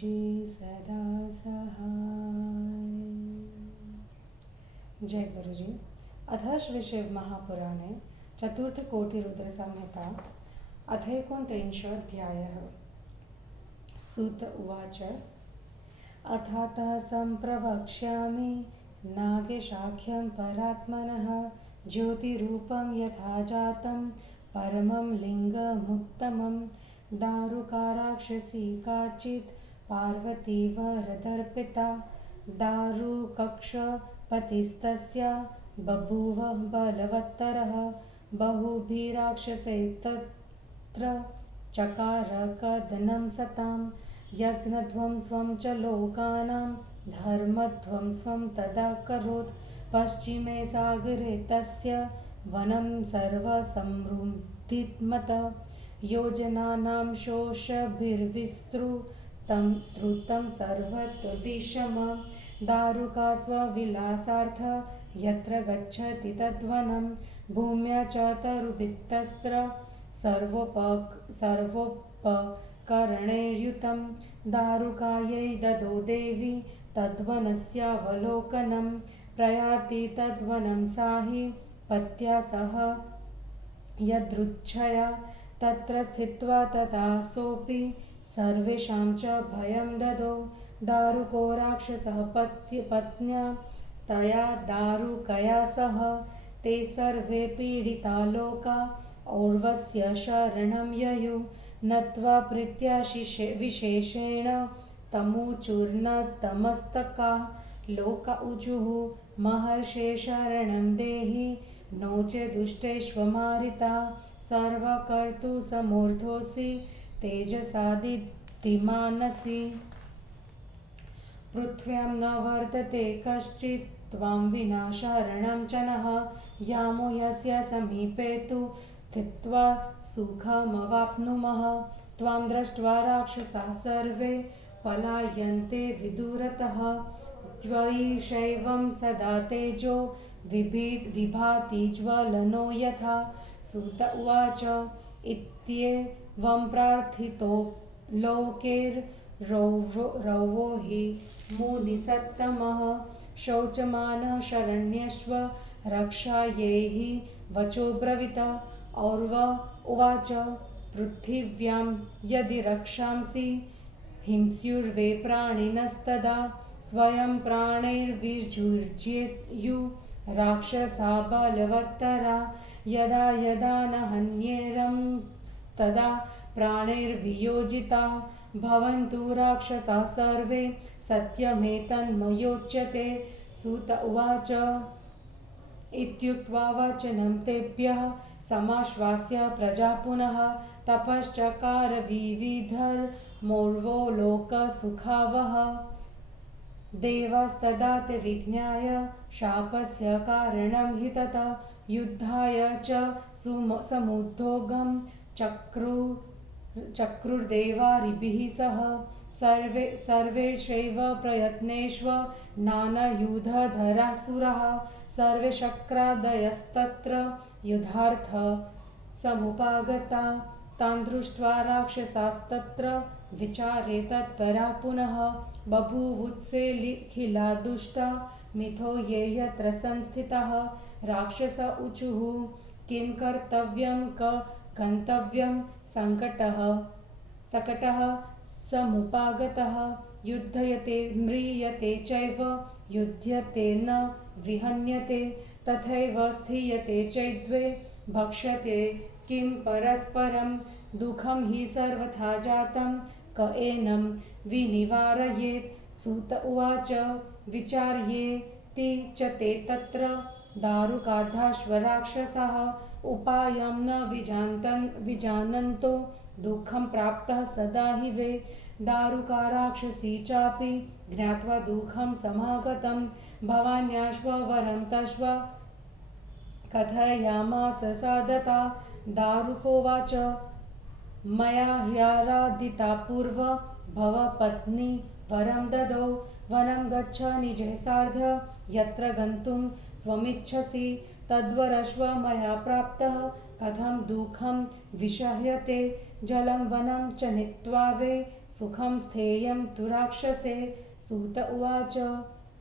जी सदा सहाय। जय गुरुजी। अथ श्री शिव महापुराणे चतुर्थकोटिरुद्रसंहिता अथैकोनत्रिंशोऽध्यायः। सूत उवाच अथातः सम्प्रवक्ष्यामि नागेशाख्यं परात्मनः ज्योतिरूपं यथा जातं परमं लिङ्गमुत्तमं दारुका राक्षसी काचित् पार्वती वरदर्पिता दारुकक्षपतिस्तस्या बभूव बलवत्तरः बहुभिः राक्षसैः तत्र चकार कदनं सतां यज्ञध्वंस्वं च लोकानां धर्मध्वंस्वं तदा करोत् पश्चिमे सागरे तस्य वनं सर्वसमृद्धिमत योजनानां शोषभिर्विस्तृतं श्रुतं सर्वतो दिशम दारुका स्वविलासार्थ यत्र गच्छति तद्वनं भूम्या च तरुभिस्तत्र सर्वोपकरणैर्युतं दारुकायै ददो देवी तद्वनस्यावलोकनं प्रयाति तद्वनं सा हि पत्या सह यदृच्छया तत्र स्थित्वा तथा सोऽपि सर्वेषां च भयं ददौ दारुको राक्षसः पत्न्या तया दारुकया सह ते सर्वे पीडिता लोका और्वस्य शरणं ययुः नत्वा प्रीत्या विशेषेण तमुचूर्णतमस्तका लोक ऊचुः महर्षे शरणं देहि नो चेदुष्टेष्वमारिता सर्वकर्तु समर्थोऽसि तेजसादितिमानसि पृथ्व्यां न वर्तते कश्चित् त्वां विना शरणं च नः यामो यस्य समीपे तु स्थित्वा सुखमवाप्नुमः त्वां दृष्ट्वा राक्षसाः सर्वे पलायन्ते विदूरतः त्वयि शैवं सदा तेजो विभाति ज्वलनो यथा। सूत उवाच इत्येवं प्रार्थितो लोकैर्रवो हि मुनिसत्तमः शोचमानः शरण्यश्व रक्षायै वचो ब्रवीत। और्व उवाच पृथिव्यां यदि रक्षांसि हिंस्युर्वे प्राणिनस्तदा स्वयं प्राणैर्विजुर्जेयु राक्षसा बलवत्तरा यदा यदा न हन्येरंस्तदा प्राणैर्वियोजिता भवन्तु राक्षसाः सर्वे सत्यमेतन्मयोच्यते। सूत उवाच इत्युक्त्वा वचनं तेभ्यः समाश्वास्य प्रजा पुनः तपश्चकार विविधर्मोर्वो लोकसुखावह देवास्तदा ते विज्ञाय शापस्य कारणं हि ततः युद्धाय च समुद्योगं चक्रुर्देवारिभिः सह सर्वेष्वैव प्रयत्नेष्व नानायुधधरासुराः सर्वे शक्रादयस्तत्र युद्धार्थ समुपागता तान् दृष्ट्वा राक्षसास्तत्र विचारे तत्परा पुनः बभूवुत्सेऽखिला दुष्टा मिथो ये यत्र संस्थिताः राक्षस ऊचुः किं कर्तव्यं गन्तव्यं सकटः समुपागतः युध्यते म्रियते चैव युध्यते न विहन्यते तथैव स्थीयते चैद्वे भक्ष्यते किं परस्परं दुःखं हि सर्वथा जातं क एनं विनिवारयेत्। सूत उवाच विचार्येति च ते तत्र दारुकाधाश्वराक्षसाः उपायं न विजानन्तो दुःखं प्राप्तः सदा हि वे दारुका राक्षसी चापि ज्ञात्वा दुःखं समागतं भवान्याश्ववरं तश्व कथयामास सादता। दारुकोवाच मया ह्याराधिता पूर्व भवपत्नी वरं ददौ वनं गच्छ निजे सार्ध यत्र गन्तुं त्वमिच्छसि तद्वरश्व मया प्राप्तः कथं दुःखं विषह्यते जलं वनं च नीत्वा वे सुखं स्थेयं तु राक्षसे। सूत उवाच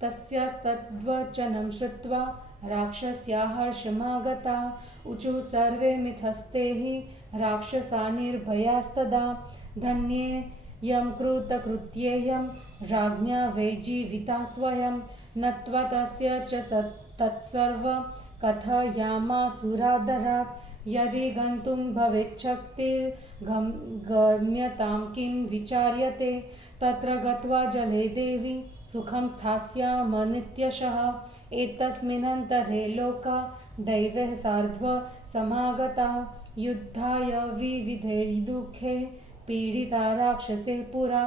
तस्यास्तद्वचनं श्रुत्वा राक्षस्या हर्षमागता। ऊचुः सर्वे मिथस्ते हि राक्षसा निर्भयास्तदा। धन्येयं कृतकृत्येयं राज्ञा वै जीविता स्वयं। नत्वा तस्य च तत्सर्वं कथयामासुरादरात्। यदि गन्तुं भवेच्छक्तिर्गम्यतां किं विचार्यते। तत्र गत्वा जले देवी सुखं स्थास्यामनित्यशः। एतस्मिन्नन्तरे लोका दैवैः सार्धं समागता। युद्धाय विविधे दुःखे पीडिता राक्षसे पुरा।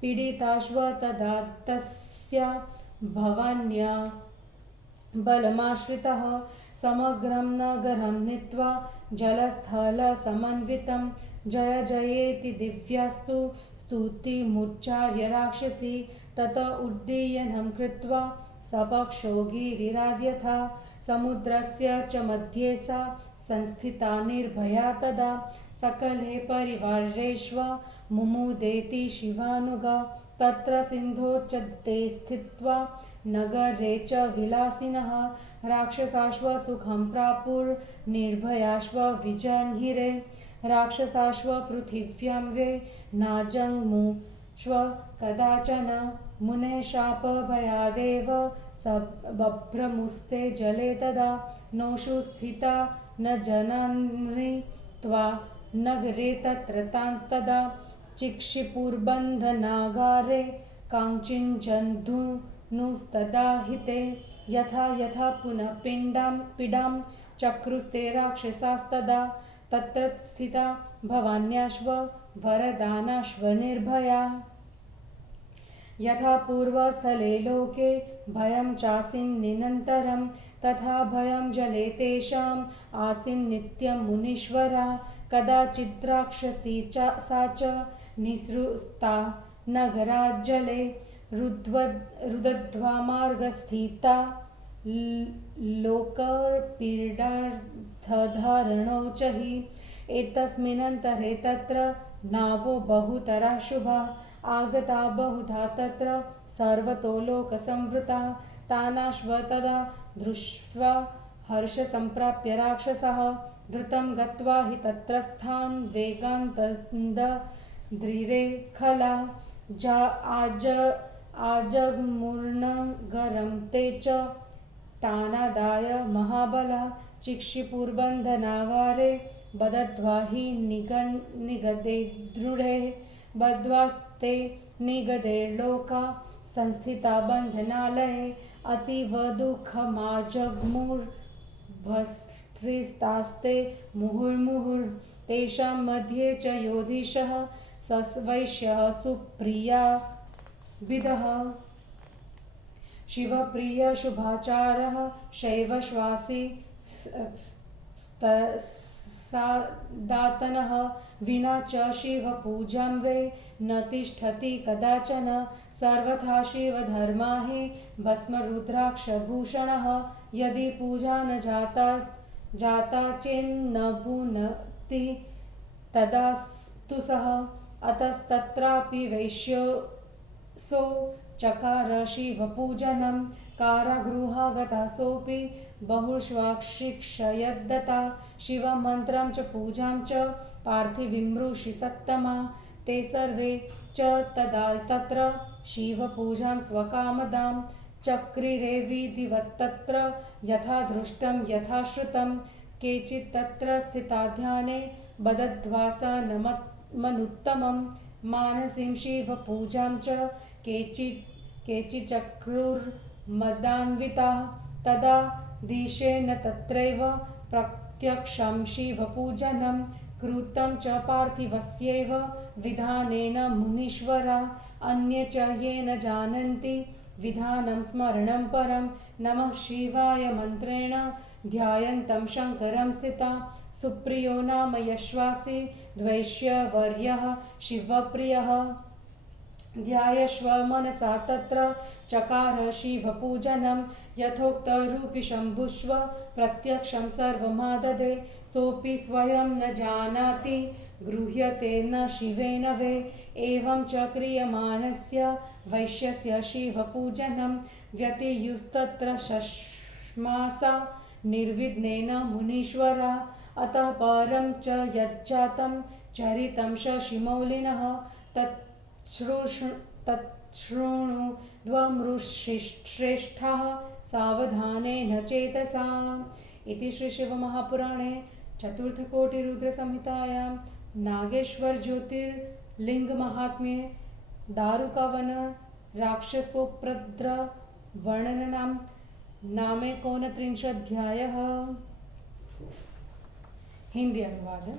पीडिताश्व तदा तस्या भवान्या बलमाश्रितः। समग्रं नगरं नीत्वा जलस्थलसमन्वितं। जय जयेति दिव्यास्तु स्तुतिमुच्चार्य राक्षसी। तत उड्डयनं कृत्वा सपक्षो गिरिराद्यथा। समुद्रस्य च मध्ये सा संस्थिता निर्भया तदा। सकले परिवारेष्व मुमुदेति शिवानुगा। तत्र सिन्धोर्चते स्थित्वा नगरे च विलासिनः। राक्षसाश्व सुखं प्रापुर्निर्भयाश्व विजह्निरे। राक्षसाश्व पृथिव्यां वै नाजङ्मुष्व कदाचन। मुनेः शापभयादेव बभ्रमुस्ते जले तदा। नौषु स्थिता न जनान्त्वा नगरे तत्र तांस्तदा। चिक्षिपुर्बन्धनागारे काञ्चिञ्जन्धुनुस्तदा हिते। यथा यथा पुनः पीडां चक्रुस्ते राक्षसास्तदा। तत्र स्थिता भवान्याश्व वरदानाश्व निर्भया। यथा पूर्वस्थले लोके भयं चासीन्निरन्तरं। तथा भयं जले तेषाम् आसीन्नित्यं मुनीश्वरा। कदाचित् राक्षसी सा च निःसृता नगराज्जले। रुदध्वा मार्गस्थिता लोकपीडार्थधारणौ च हि। एतस्मिन्नन्तरे तत्र नावो बहुतरा शुभा। आगता बहुधा तत्र सर्वतो लोकसंवृता। तानाश्व तदा दृष्ट्वा हर्षसम्प्राप्य राक्षसः। द्रुतं गत्वा हि तत्रस्थान् वेगान्तन्द्रिरे खला। आजग्मुर्नगरं ते च तानादाय महाबला। चिक्षिपुर्बन्धनागारे बद्ध्वा हि निगदे दृढे। बद्ध्वास्ते निगदे लोका संस्थिता बन्धनालये। अतीव दुःखमाजग्मुर्भस्त्रिस्तास्ते मुहुर्मुहुः। तेषां मध्ये च योधीशः सवैश्यः सुप्रियाविदः। शिवप्रियशुभाचारः शैवश्वासी दातनः। विना च शिवपूजां वै न तिष्ठति कदाचन। सर्वथा शिवधर्मा हि भस्मरुद्राक्षभूषणः। यदि पूजा न जाता चेन्न भुनक्ति तदास्तु सः। अतस्तत्रापि वैश्यसो चकार शिवपूजनं। कारागृहागतः सोऽपि बहुष्वाशिक्षयद्दत्ता। शिवमन्त्रं च पूजां च पार्थिवीमृषि सत्तमा। ते सर्वे च तदा तत्र शिवपूजां स्वकामदां चक्रिरे विधिवत्तत्र। यथा दृष्टं यथा श्रुतं। केचित् तत्र स्थिता ध्याने बद्ध्वा सनमनुत्तमं। मानसीं शिवपूजां च केचिच्चक्रुर्मदान्विताः। तदा दिशेन तत्रैव प्रत्यक्षं शिवपूजनं कृतं च पार्थिवस्यैव विधानेन मुनीश्वरा। अन्ये च ये न जानन्ति विधानं स्मरणं परं। नमः शिवाय मन्त्रेण ध्यायन्तं शङ्करं स्थिता। सुप्रियो नाम यश्वासी द्वैष्यवर्यः शिवप्रियः। ध्यायश्व मनसा तत्र चकार शिवपूजनं। यथोक्तरूपी शम्भुष्व प्रत्यक्षं सर्वमाददे। सोऽपि स्वयं न जानाति गृह्यते न शिवेन वै। एवं च क्रियमाणस्य वैश्यस्य शिवपूजनं व्यतियुस्तत्र शश्मासा निर्विघ्नेन मुनीश्वर। अतः परं च यज्जातं चरितं शशिमौलिनः तच्छृणुध्वमृश्रेष्ठाः सावधानेन चेतसा। इति श्री शिवमहापुराणे चतुर्थकोटिरुद्रसंहितायां नागेश्वर ज्योतिर्लिंगमाहात्म्ये दारुकावन राक्षसोपद्रव वर्णनं नामेकोनत्रिंशोऽध्यायः। हिंदी अनुवाद।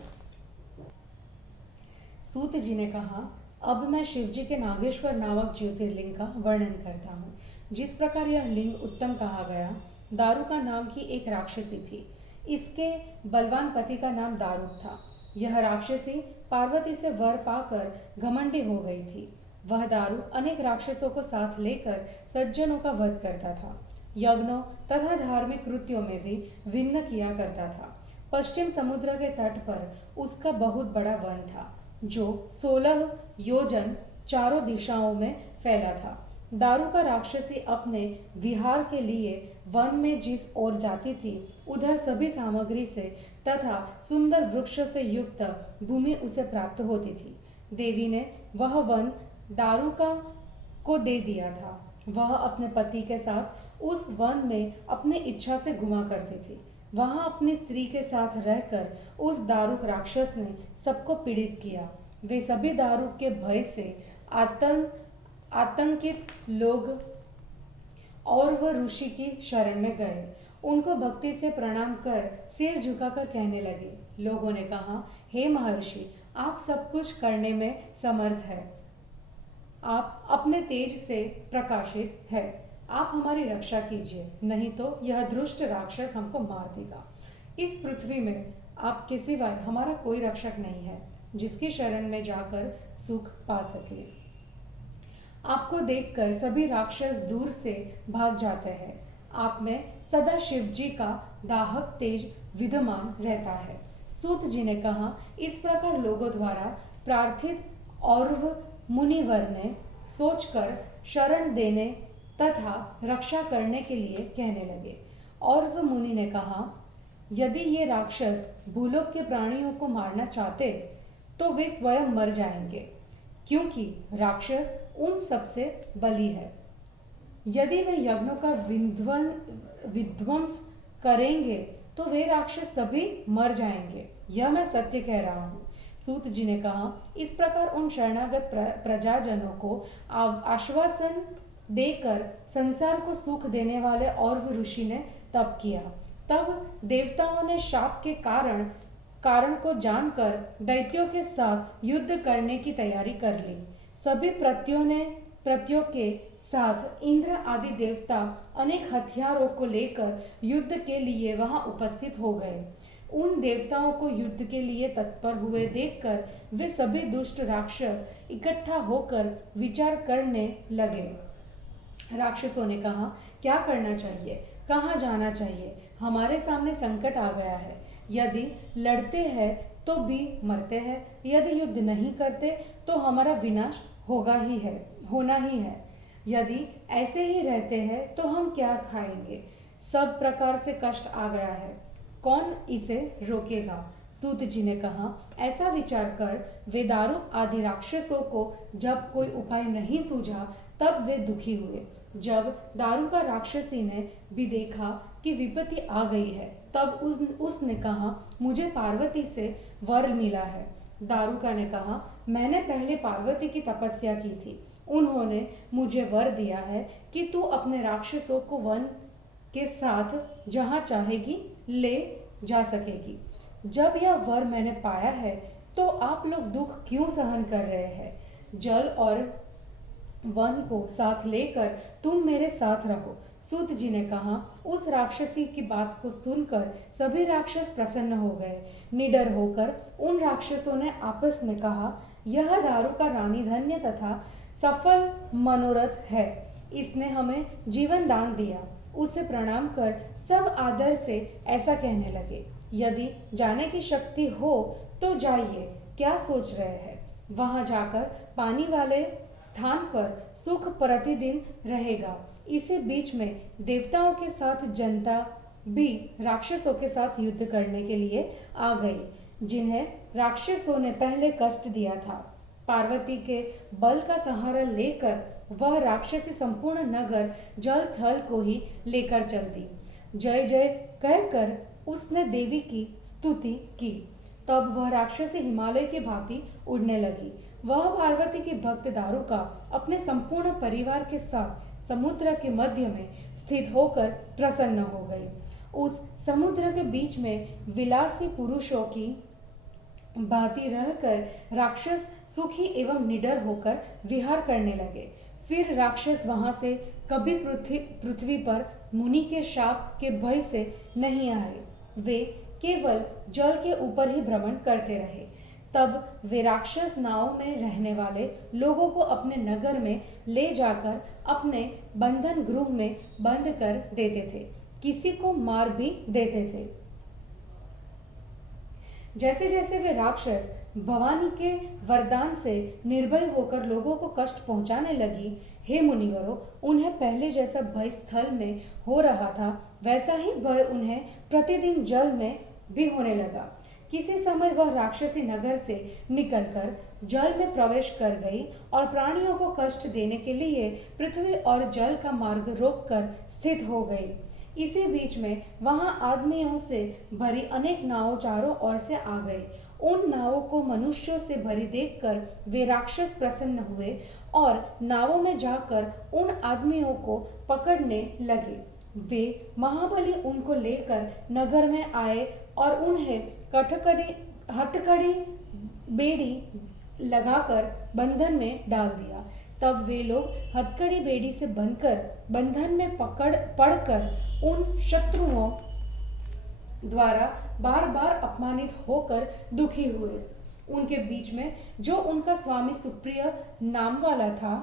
सूत जी ने कहा, अब मैं शिवजी के नागेश्वर नामक ज्योतिर्लिंग का वर्णन करता हूँ। जिस प्रकार यह लिंग उत्तम कहा गया, दारुका नाम की एक राक्षसी थी। इसके बलवान पति का नाम दारुक था। यह राक्षसी पार्वती से वर पाकर घमंडी हो गई थी। वह दारुक अनेक राक्षसों को साथ लेकर सज्जनों का वध करता था। यज्ञों तथा धार्मिक कृत्यों में भी विघ्न किया करता था। पश्चिम समुद्र के तट पर उसका बहुत बड़ा वन था, जो 16 योजन चारों दिशाओं में फैला था। दारुका राक्षसी अपने विहार के लिए वन में जिस ओर जाती थी, उधर सभी सामग्री से तथा सुंदर वृक्ष से युक्त भूमि उसे प्राप्त होती थी। देवी ने वह वन दारुका को दे दिया था। वह अपने पति के साथ उस वन में अपनी इच्छा से घुमा करती थी। वहां अपनी स्त्री के साथ रहकर उस दारुक राक्षस ने सबको पीड़ित किया। वे सभी दारुक के भय से आतंकित लोग और वह ऋषि की शरण में गए। उनको भक्ति से प्रणाम कर सिर झुकाकर कहने लगे। लोगों ने कहा, हे महर्षि, आप सब कुछ करने में समर्थ हैं। आप अपने तेज से प्रकाशित है। आप हमारी रक्षा कीजिए, नहीं तो यह दुष्ट राक्षस हमको मार देगा। इस पृथ्वी में आपके सिवाय हमारा कोई रक्षक नहीं है, जिसकी शरण में जाकर सुख पा सके। आपको देखकर सभी राक्षस दूर से भाग जाते हैं। आप में सदा शिव जी का दाहक तेज विद्यमान रहता है। सूत जी ने कहा, इस प्रकार लोगों द्वारा प्रार्थित औरव मुनिवर ने सोचकर शरण देने तथा रक्षा करने के लिए कहने लगे। औरव मुनि ने कहा, यदि ये राक्षस भूलोक के प्राणियों को मारना चाहते तो वे स्वयं मर जाएंगे, क्योंकि राक्षस उन सबसे बली है। यदि वे यज्ञों का विध्वंस करेंगे तो वे राक्षस सभी मर जाएंगे। यह मैं सत्य कह रहा हूँ। सूत जी ने कहा, इस प्रकार उन शरणागत प्रजाजनों को आश्वासन देकर संसार को सुख देने वाले औरव ऋषि ने तप किया। तब देवताओं ने शाप के कारण को जानकर दैत्यों के साथ युद्ध करने की तैयारी कर ली। सभी प्रत्यों के साथ इंद्र आदि देवता अनेक हथियारों को लेकर युद्ध के लिए वहां उपस्थित हो गए। उन देवताओं को युद्ध के लिए तत्पर हुए देखकर वे सभी दुष्ट राक्षस इकट्ठा होकर विचार करने लगे। राक्षसों ने कहा, क्या करना चाहिए, कहाँ जाना चाहिए? हमारे सामने संकट आ गया है। यदि लड़ते हैं तो भी मरते हैं, यदि युद्ध नहीं करते तो हमारा विनाश होना ही है। यदि ऐसे ही रहते हैं तो हम क्या खाएंगे? सब प्रकार से कष्ट आ गया है, कौन इसे रोकेगा? सूत जी ने कहा, ऐसा विचार कर वे दारुक आदि राक्षसों को जब कोई उपाय नहीं सूझा तब वे दुखी हुए। जब दारुका राक्षसी ने भी देखा कि विपत्ति आ गई है, तब उसने कहा, मुझे पार्वती से वर मिला है। दारुका ने कहा, मैंने पहले पार्वती की तपस्या की थी। उन्होंने मुझे वर दिया है कि तू अपने राक्षसों को वन के साथ जहाँ चाहेगी ले जा सकेगी। जब यह वर मैंने पाया है तो आप लोग दुख क्यों सहन कर रहे हैं? जल और वन को साथ लेकर तुम मेरे साथ रहो। सूत जी ने कहा, उस राक्षसी की बात को सुनकर सभी राक्षस प्रसन्न हो गए। निडर होकर उन राक्षसों ने आपस में कहा, यह दारुका रानी धन्य तथा सफल मनोरथ है। इसने हमें जीवन दान दिया। उसे प्रणाम कर सब आदर से ऐसा कहने लगे, यदि जाने की शक्ति हो तो जाइए, क्या सोच रहे हैं? वहां जाकर पानी वाले स्थान पर सुख प्रतिदिन रहेगा। इसी बीच में देवताओं के साथ जनता भी राक्षसों के साथ युद्ध करने के लिए आ गई, जिन्हें राक्षसों ने पहले कष्ट दिया था। पार्वती के बल का सहारा लेकर वह राक्षसी संपूर्ण नगर जल थल को ही लेकर चल दी। जय जय कहकर उसने देवी की स्तुति की। तब वह राक्षसी हिमालय की भांति उड़ने लगी। वह पार्वती की भक्त दारुका अपने संपूर्ण परिवार के साथ समुद्र के मध्य में स्थित होकर प्रसन्न हो गई। उस समुद्र के बीच में विलासी पुरुषों की भांति रहकर राक्षस सुखी एवं निडर होकर विहार करने लगे। फिर राक्षस वहां से कभी पृथ्वी पर मुनि के शाप के भय से नहीं आए। वे केवल जल के ऊपर ही भ्रमण करते रहे। तब वे राक्षस नाव में रहने वाले लोगों को अपने नगर में ले जाकर अपने बंधन गृह में बंद कर देते थे, किसी को मार भी देते थे। जैसे जैसे वे राक्षस भवानी के वरदान से निर्भय होकर लोगों को कष्ट पहुंचाने लगी, हे मुनिवरों, उन्हें पहले जैसा भय स्थल में हो रहा था, वैसा ही भय उन्हें प्रतिदिन जल में भी होने लगा। किसी समय वह राक्षसी नगर से निकलकर जल में प्रवेश कर गई और प्राणियों को कष्ट देने के लिए पृथ्वी और जल का मार्ग रोककर स्थित हो गई। इसी बीच में वहां आदमियों से भरी अनेक नाव चारों ओर से आ गई। उन नावों को मनुष्यों से भरी देखकर वे राक्षस प्रसन्न हुए और नावों में जाकर उन आदमियों को पकड़ने लगे। वे महाबली उनको लेकर नगर में आए और उन्हें हथकड़ी बेड़ी लगाकर बंधन में डाल दिया। तब वे लोग हथकड़ी बेड़ी से बंधकर बंधन में पड़कर उन शत्रुओं द्वारा बार बार अपमानित होकर दुखी हुए। उनके बीच में जो उनका स्वामी सुप्रिय नाम वाला था,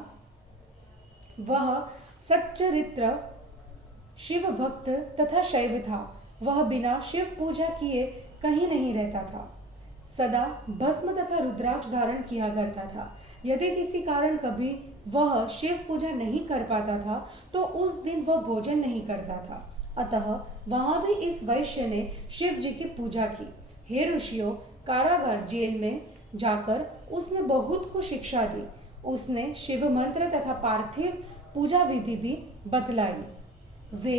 वह सच्चरित्र शिव भक्त तथा शैव था। वह बिना शिव पूजा किए कहीं नहीं रहता था, सदा भस्म तथा रुद्राक्ष धारण किया करता था। यदि किसी कारण कभी वह शिव पूजा नहीं कर पाता था तो उस दिन वह भोजन नहीं करता था। अतः वहां भी इस वैश्य ने शिव जी की पूजा की। हे ऋषियों, कारागार जेल में जाकर उसने बहुत को शिक्षा दी। उसने शिव मंत्र तथा पार्थिव पूजा विधि भी बतलाई। वे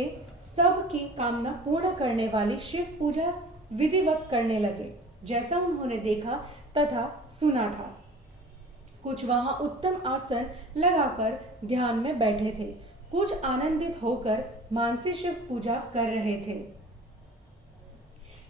सब की कामना पूर्ण करने वाली शिव पूजा विधिवत करने लगे, जैसा उन्होंने देखा तथा सुना था। कुछ वहां उत्तम आसन लगाकर ध्यान में बैठे थे, कुछ आनंदित होकर मानसी शिव पूजा कर रहे थे।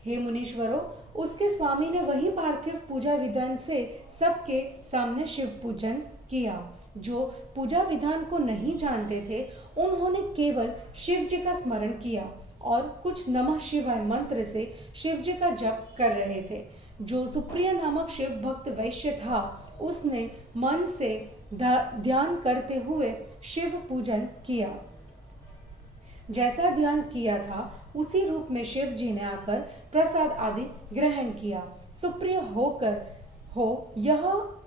हे मुनीश्वरों, उसके स्वामी ने वही पार्थिव पूजा विधान से सबके सामने शिव पूजन किया। जो पूजा विधान को नहीं जानते थे, उन्होंने केवल शिव जी का स्मरण किया और कुछ नमः शिवाय मंत्र से शिव जी का जप कर रहे थे। जो सुप्रिय नामक शिव भक्त वैश्य था, उसने मन से ध्यान करते हुए शिव पूजन किया। जैसा ध्यान किया था उसी रूप में शिव जी ने आकर प्रसाद आदि ग्रहण किया।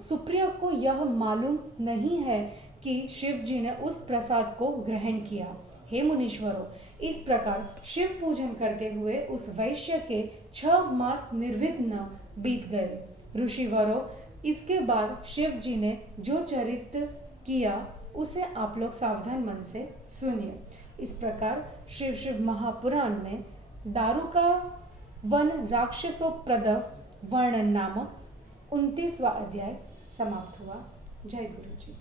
सुप्रिय को यह मालूम नहीं है कि शिव जी ने उस प्रसाद को ग्रहण किया। हे मुनीश्वरों, इस प्रकार शिव पूजन करते हुए उस वैश्य के 6 मास निर्विघ्न बीत गए। ऋषिवरों, इसके बाद शिव जी ने जो चरित्र किया उसे आप लोग सावधान मन से सुनिए। इस प्रकार शिव महापुराण में दारुका वन राक्षसोप्रदव वर्णन नामक 29वां अध्याय समाप्त हुआ। जय गुरु जी।